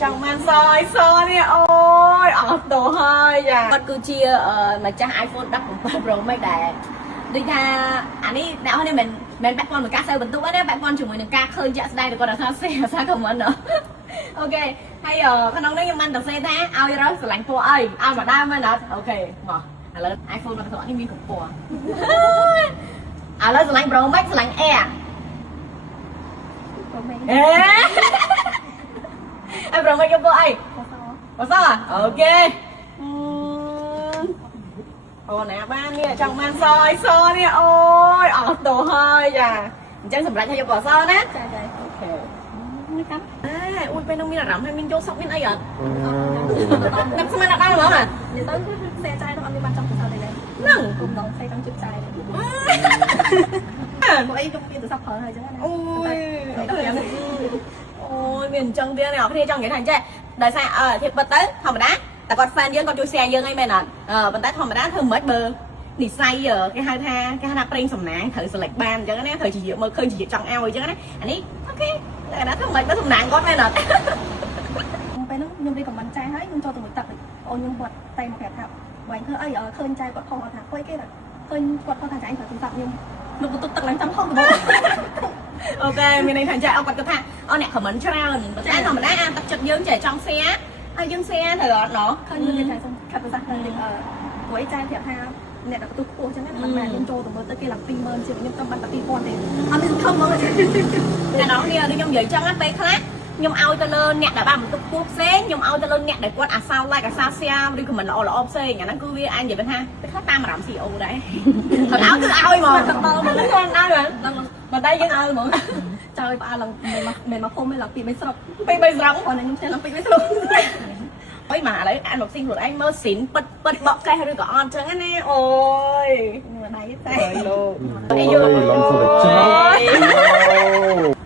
trong man soi nè ôi ở tổ hơi dạ con cứ chia mà chắc iPhone đắt cũng rồi mấy đẻ đi ra anh ấy đạo này mình bắt con một cá sơ bình túc á bạn con chụp mình cá khơi chợ đây được con là sao xe sao không ăn nữa ok hay con nói nhưng anh tập xe thế ao cho đó sự lạnh po ơi ao mà đam mới nè ok ngọt lớn iPhone mà thọ như miếng cục po lớn sự lạnh Pro Max sự lạnh Air em Pro Max cho cô ơi có sao à ok ồ nè ba nè trong man soi nè ôi ở tổ hơi dạ chẳng sầm lại cho bỏ soi nè ok ui bên ông mi là rộng hay mình vô sọc bên ấy à năm sao mà đã đâu mà giờ tới xe trai nó ăn đi ban trong từ sau này này nâng cùng đồng xe trong chụp trai này cô ấy trong kia từ sắp hở rồi chứ ôi miền trong kia này học thi trong cái thành chơi đời sai thì bật tới không mà đáแต่còn fan យើងគាត់ជួយ share យើងអីមែនអត់ប៉ុន្តែធម្មតាធ្វើមិនបើនិស័យគេហៅថាប្រេងសំណាងត្រូវ select បានអញ្ចឹងណាត្រូវជាមើលឃើញជាចង់ឲ្យអញ្ចឹងណាអានេះអូខេតែណាធ្វើមិនបើសំណាងគាត់មែនអត់ពេលហ្នឹងខ្ញុំរៀបកំបានចែហើយខ្ញុំចូលទៅមួយទឹកអូនខ្ញុំគាត់តែមកប្រាប់ថាបាញ់ធ្វើអីឃើញចែគាត់ខំអត់ថាអុយគេឃើញគាត់ខំថាចែគាត់ទូរស័ព្ទខ្ញុំលោកបន្ទុកទឹកឡើងចាំខំទៅអូខេមានន័យថាចែគាត់គាត់ថាអូអ្នក comment ច្រើនតែធម្មតាអាទឹកចិត្តយើងចេះចង់ share ហើយយើង share ត្រូវអត់ណោះឃើញមានតែខាត់ទូរស័ព្ទទៅព្រោះឯងចែប្រាប់ថាអ្នកដែលបន្ទុកខ្ពស់អញ្ចឹងណាប៉ុន្តែខ្ញុំចូលទៅមើលទៅគេឡើង 20000 ជាងខ្ញុំទៅបានតែ 2000 ទេអត់មានសង្ឃឹមហ្មងតែน้องនេះដូចខ្ញុំនិយាយចឹងណាពេលខ្លះខ្ញុំឲ្យទៅលើអ្នកដែលបានបន្ទុកខ្ពស់ផ្សេងខ្ញុំឲ្យទៅលើអ្នកដែលគាត់អាសា like អាសា share ឬ comment ល្អផ្សេងអាហ្នឹងគឺវាអាចនិយាយថាពេលខ្លះតាមអារម្មណ៍ CEO ដែរគាត់ឲ្យគឺឲ្យហ្មងគាត់ដល់មិនគាត់ឲ្យហ្នឹងប៉ុន្តែយើងឲ្យហ្មងចោលផ្អើលឡើងមិនមកភូមិឡើងពី3ស្រុក3ស្រុកគាត់ខ្ញុំចេះឡើងពី3ស្រុកអីមកឥឡូវអានមកស៊ីខ្លួនឯងមើលស៊ីនពិតបកកេះឬក៏អត់ចឹងណាអូយមួយដៃតែលោកអីយល់ឡំសុបច្រោ